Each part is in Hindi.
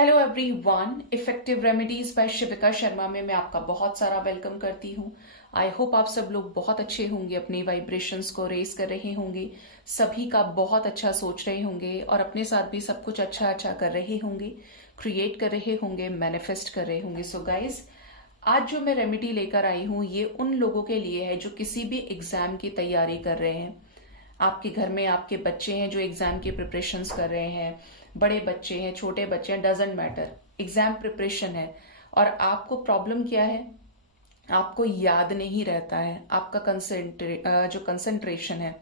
Hello everyone, effective remedies by Shivika Sharma में मैं आपका बहुत सारा वेलकम करती हूँ। आई होप आप सब लोग बहुत अच्छे होंगे, अपनी वाइब्रेशंस को रेज कर रहे होंगे, सभी का बहुत अच्छा सोच रहे होंगे और अपने साथ भी सब कुछ अच्छा अच्छा कर रहे होंगे, क्रिएट कर रहे होंगे, मैनिफेस्ट कर रहे होंगे। सो गाइज, आज जो मैं रेमेडी लेकर आई हूँ ये उन लोगों के लिए है जो किसी भी एग्जाम की तैयारी कर रहे हैं। आपके घर में आपके बच्चे हैं जो एग्जाम की प्रिपरेशंस कर रहे हैं, बड़े बच्चे हैं, छोटे बच्चे हैं, डजेंट मैटर, एग्जाम प्रिपरेशन है। और आपको प्रॉब्लम क्या है? आपको याद नहीं रहता है, आपका जो कंसंट्रेशन है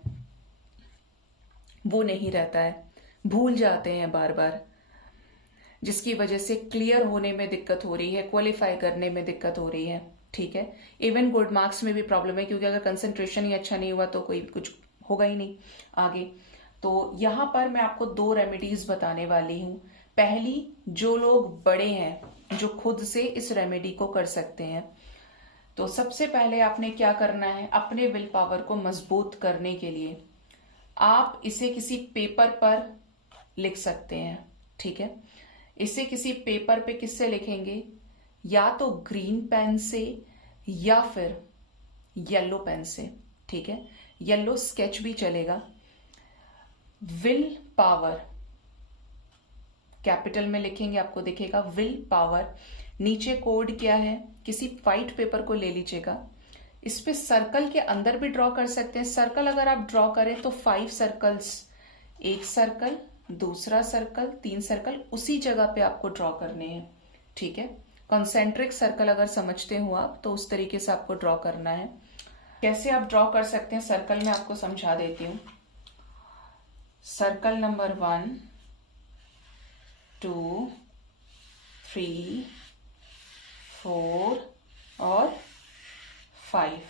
वो नहीं रहता है, भूल जाते हैं बार बार, जिसकी वजह से क्लियर होने में दिक्कत हो रही है, क्वालिफाई करने में दिक्कत हो रही है। ठीक है, इवन गुड मार्क्स में भी प्रॉब्लम है, क्योंकि अगर कंसंट्रेशन ही अच्छा नहीं हुआ तो कोई कुछ होगा ही नहीं आगे। तो यहां पर मैं आपको दो रेमेडीज बताने वाली हूं। पहली, जो लोग बड़े हैं जो खुद से इस रेमेडी को कर सकते हैं, तो सबसे पहले आपने क्या करना है, अपने विल पावर को मजबूत करने के लिए आप इसे किसी पेपर पर लिख सकते हैं। ठीक है, इसे किसी पेपर पे किससे लिखेंगे? या तो ग्रीन पेन से या फिर येलो पेन से। ठीक है, येलो स्केच भी चलेगा। विल पावर कैपिटल में लिखेंगे, आपको दिखेगा विल पावर। नीचे कोड क्या है, किसी व्हाइट पेपर को ले लीजिएगा, इस पे सर्कल के अंदर भी ड्रॉ कर सकते हैं। सर्कल अगर आप ड्रॉ करें तो 5 सर्कल्स, एक सर्कल, दूसरा सर्कल, 3 सर्कल उसी जगह पे आपको ड्रॉ करने हैं। ठीक है, कॉन्सेंट्रिक सर्कल अगर समझते हो आप तो उस तरीके से आपको ड्रॉ करना है। कैसे आप ड्रॉ कर सकते हैं सर्कल में आपको समझा देती हूं। सर्कल नंबर 1, 2, 3, 4 और 5।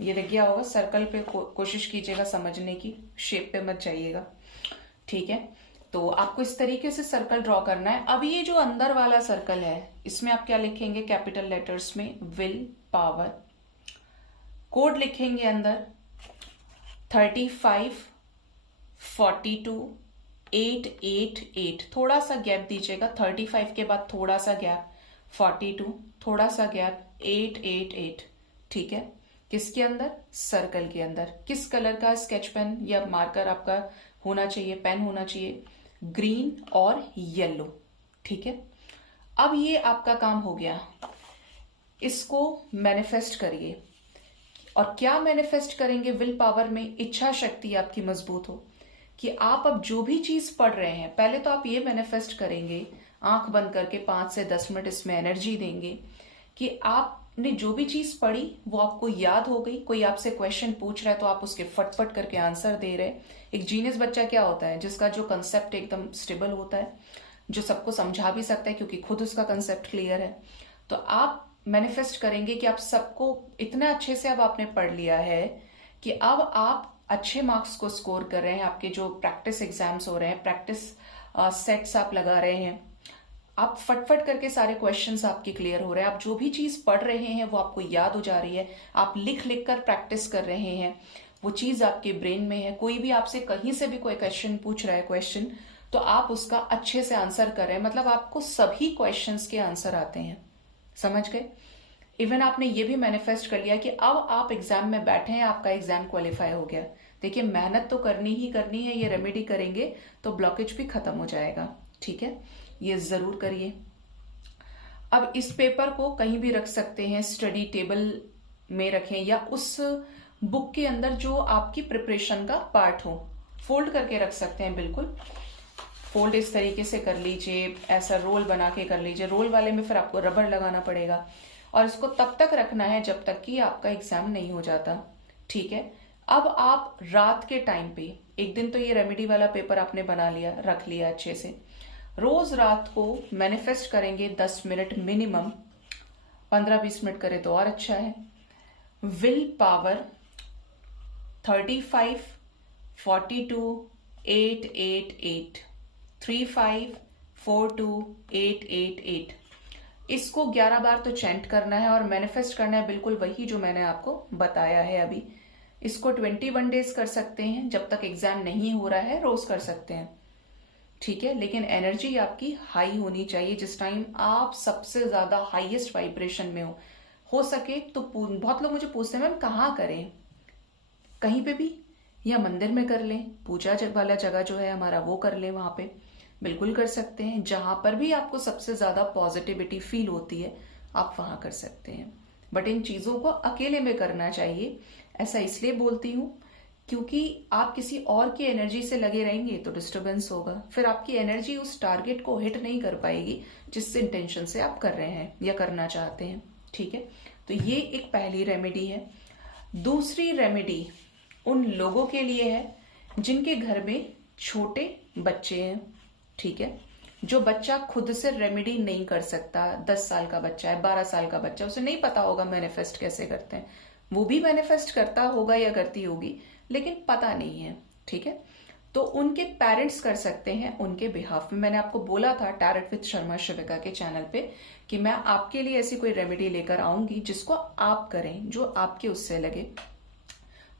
ये दिख गया होगा। सर्कल पे कोशिश कीजिएगा समझने की, शेप पे मत जाइएगा। ठीक है, तो आपको इस तरीके से सर्कल ड्रॉ करना है। अब ये जो अंदर वाला सर्कल है इसमें आप क्या लिखेंगे? कैपिटल लेटर्स में विल पावर। कोड लिखेंगे अंदर 35, 42, 888। थोड़ा सा गैप दीजिएगा, 35 के बाद थोड़ा सा गैप, 42 थोड़ा सा गैप, 888। ठीक है, किसके अंदर? सर्कल के अंदर। किस कलर का स्केच पेन या मार्कर आपका होना चाहिए, पेन होना चाहिए? ग्रीन और येलो। ठीक है, अब ये आपका काम हो गया। इसको मैनिफेस्ट करिए। और क्या मैनिफेस्ट करेंगे? विल पावर में इच्छा शक्ति आपकी मजबूत हो कि आप अब जो भी चीज पढ़ रहे हैं, पहले तो आप ये मैनिफेस्ट करेंगे, आंख बंद करके 5 से 10 मिनट इसमें एनर्जी देंगे कि आपने जो भी चीज पढ़ी वो आपको याद हो गई। कोई आपसे क्वेश्चन पूछ रहा है तो आप उसके फटफट करके आंसर दे रहे। एक जीनियस बच्चा क्या होता है? जिसका जो कंसेप्ट एकदम स्टेबल होता है, जो सबको समझा भी सकता है क्योंकि खुद उसका कंसेप्ट क्लियर है। तो आप मैनिफेस्ट करेंगे कि आप सबको इतना अच्छे से अब आपने पढ़ लिया है कि अब आप अच्छे मार्क्स को स्कोर कर रहे हैं। आपके जो प्रैक्टिस एग्जाम्स हो रहे हैं, प्रैक्टिस सेट्स आप लगा रहे हैं, आप फटफट करके सारे क्वेश्चंस आपके क्लियर हो रहे हैं। आप जो भी चीज पढ़ रहे हैं वो आपको याद हो जा रही है। आप लिख लिख कर प्रैक्टिस कर रहे हैं, वो चीज आपके ब्रेन में है। कोई भी आपसे कहीं से भी कोई क्वेश्चन पूछ रहा है क्वेश्चन, तो आप उसका अच्छे से आंसर कर रहे हैं। मतलब आपको सभी क्वेश्चंस के आंसर आते हैं। समझ गए? इवन आपने ये भी मैनिफेस्ट कर लिया कि अब आप एग्जाम में बैठे हैं, आपका एग्जाम क्वालिफाई हो गया। देखिए, मेहनत तो करनी ही करनी है। ये रेमेडी करेंगे तो ब्लॉकेज भी खत्म हो जाएगा। ठीक है, ये जरूर करिए। अब इस पेपर को कहीं भी रख सकते हैं, स्टडी टेबल में रखें या उस बुक के अंदर जो आपकी प्रिपरेशन का पार्ट हो, फोल्ड करके रख सकते हैं। बिल्कुल फोल्ड इस तरीके से कर लीजिए, ऐसा रोल बना के कर लीजिए। रोल वाले में फिर आपको रबर लगाना पड़ेगा और इसको तब तक रखना है जब तक कि आपका एग्जाम नहीं हो जाता। ठीक है, अब आप रात के टाइम पे, एक दिन तो ये रेमेडी वाला पेपर आपने बना लिया, रख लिया अच्छे से, रोज रात को मैनिफेस्ट करेंगे 10 मिनट मिनिमम, 15-20 मिनट करे तो और अच्छा है। Will power 35, 42, 888, 35, 42, 888। इसको 11 बार तो चैंट करना है और मैनिफेस्ट करना है, बिल्कुल वही जो मैंने आपको बताया है अभी। इसको 21 डेज कर सकते हैं, जब तक एग्जाम नहीं हो रहा है रोज कर सकते हैं। ठीक है, लेकिन एनर्जी आपकी हाई होनी चाहिए जिस टाइम आप सबसे ज्यादा हाईएस्ट वाइब्रेशन में हो सके तो बहुत लोग मुझे पूछते हैं मैम कहाँ करें, कहीं पे भी, या मंदिर में कर लें, पूजा वाला जगह जो है हमारा वो कर लें, वहां पे बिल्कुल कर सकते हैं। जहां पर भी आपको सबसे ज्यादा पॉजिटिविटी फील होती है आप वहां कर सकते हैं, बट इन चीजों को अकेले में करना चाहिए। ऐसा इसलिए बोलती हूं क्योंकि आप किसी और की एनर्जी से लगे रहेंगे तो डिस्टरबेंस होगा, फिर आपकी एनर्जी उस टारगेट को हिट नहीं कर पाएगी जिस इंटेंशन से आप कर रहे हैं या करना चाहते हैं। ठीक है, तो ये एक पहली रेमेडी है। दूसरी रेमेडी उन लोगों के लिए है जिनके घर में छोटे बच्चे हैं। ठीक है, जो बच्चा खुद से रेमेडी नहीं कर सकता, 10 साल का बच्चा है, 12 साल का बच्चा, उसे नहीं पता होगा मैनिफेस्ट कैसे करते हैं, वो भी मैनिफेस्ट करता होगा या करती होगी लेकिन पता नहीं है। ठीक है, तो उनके पेरेंट्स कर सकते हैं उनके बिहाफ में। मैंने आपको बोला था टैरेट विद शर्मा शिविका के चैनल पे कि मैं आपके लिए ऐसी कोई रेमेडी लेकर आऊंगी जिसको आप करें, जो आपके उससे लगे।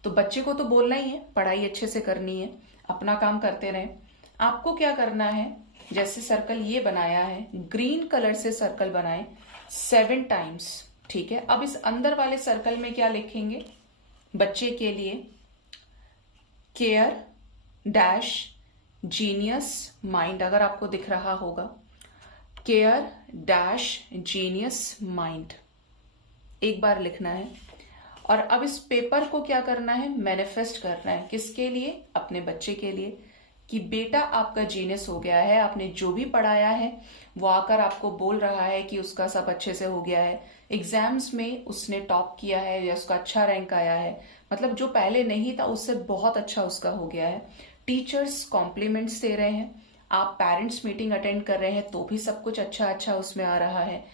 तो बच्चे को तो बोलना ही है, पढ़ाई अच्छे से करनी है, अपना काम करते रहें। आपको क्या करना है, जैसे सर्कल ये बनाया है, ग्रीन कलर से सर्कल बनाए 7 टाइम्स। ठीक है, अब इस अंदर वाले सर्कल में क्या लिखेंगे, बच्चे के लिए केयर डैश जीनियस माइंड, अगर आपको दिख रहा होगा, केयर डैश जीनियस माइंड एक बार लिखना है। और अब इस पेपर को क्या करना है, मैनिफेस्ट करना है। किसके लिए, अपने बच्चे के लिए, कि बेटा आपका जीनियस हो गया है, आपने जो भी पढ़ाया है वो आकर आपको बोल रहा है कि उसका सब अच्छे से हो गया है, एग्जाम्स में उसने टॉप किया है या उसका अच्छा रैंक आया है, मतलब जो पहले नहीं था उससे बहुत अच्छा उसका हो गया है। टीचर्स कॉम्प्लीमेंट्स दे रहे हैं, आप पेरेंट्स मीटिंग अटेंड कर रहे हैं तो भी सब कुछ अच्छा अच्छा उसमें आ रहा है,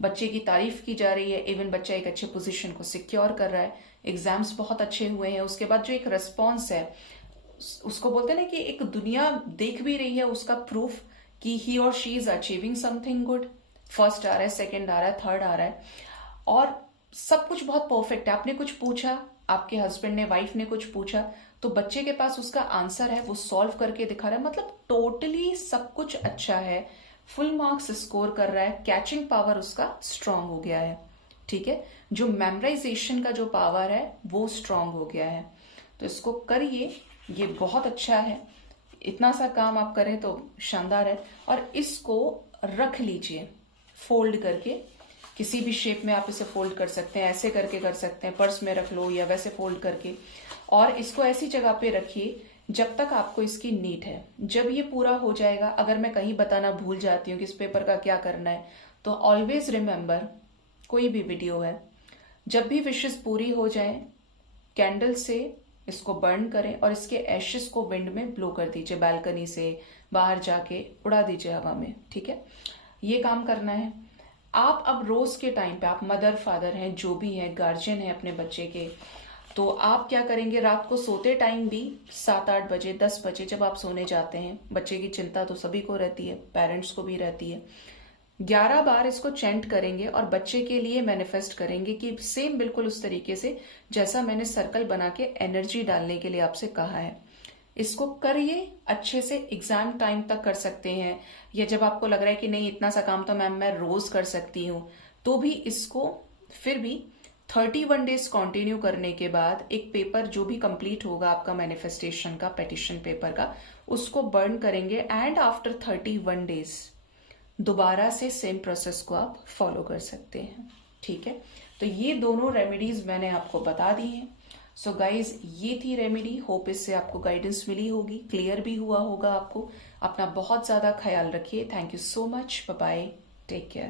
बच्चे की तारीफ की जा रही है, इवन बच्चा एक अच्छे पोजीशन को सिक्योर कर रहा है, एग्जाम्स बहुत अच्छे हुए हैं। उसके बाद जो एक रिस्पॉन्स है, उसको बोलते हैं ना कि एक दुनिया देख भी रही है उसका प्रूफ कि he or she is achieving something good, first आ रहा है, सेकंड आ रहा है, थर्ड आ रहा है, और सब कुछ बहुत परफेक्ट है। आपने कुछ पूछा, आपके हस्बैंड ने, वाइफ ने कुछ पूछा, तो बच्चे के पास उसका आंसर है, वो सॉल्व करके दिखा रहा है, मतलब टोटली सब कुछ अच्छा है, फुल मार्क्स स्कोर कर रहा है, कैचिंग पावर उसका स्ट्रांग हो गया है। ठीक है, जो मेमोराइजेशन का जो पावर है वो स्ट्रांग हो गया है। तो इसको करिए, ये बहुत अच्छा है, इतना सा काम आप करें तो शानदार है। और इसको रख लीजिए फोल्ड करके, किसी भी शेप में आप इसे फोल्ड कर सकते हैं, ऐसे करके कर सकते हैं, पर्स में रख लो या वैसे फोल्ड करके, और इसको ऐसी जगह पे रखिए जब तक आपको इसकी नीड है। जब ये पूरा हो जाएगा, अगर मैं कहीं बताना भूल जाती हूँ कि इस पेपर का क्या करना है, तो ऑलवेज रिमेंबर, कोई भी वीडियो है, जब भी विशेस पूरी हो जाए कैंडल से इसको बर्न करें और इसके एशेस को विंड में ब्लो कर दीजिए, बालकनी से बाहर जाके उड़ा दीजिए हवा में। ठीक है, ये काम करना है। आप अब रोज के टाइम पे, आप मदर फादर हैं, जो भी हैं, गार्जियन है अपने बच्चे के, तो आप क्या करेंगे, रात को सोते टाइम भी 7-8 बजे, 10 बजे जब आप सोने जाते हैं, बच्चे की चिंता तो सभी को रहती है, पेरेंट्स को भी रहती है, 11 बार इसको चेंट करेंगे और बच्चे के लिए मैनिफेस्ट करेंगे कि सेम बिल्कुल उस तरीके से जैसा मैंने सर्कल बना के एनर्जी डालने के लिए आपसे कहा है। इसको करिए अच्छे से, एग्जाम टाइम तक कर सकते हैं, या जब आपको लग रहा है कि नहीं इतना सा काम तो मैम मैं रोज कर सकती हूँ, तो भी इसको फिर भी 31 डेज कंटिन्यू करने के बाद एक पेपर जो भी कंप्लीट होगा आपका मैनिफेस्टेशन का, पेटिशन पेपर का, उसको बर्न करेंगे एंड आफ्टर 31 डेज दोबारा से सेम प्रोसेस को आप फॉलो कर सकते हैं। ठीक है, तो ये दोनों रेमेडीज मैंने आपको बता दी हैं। सो गाइज, ये थी रेमेडी, होप इससे आपको गाइडेंस मिली होगी, क्लियर भी हुआ होगा आपको। अपना बहुत ज्यादा ख्याल रखिए। Thank you so much, bye bye, take care.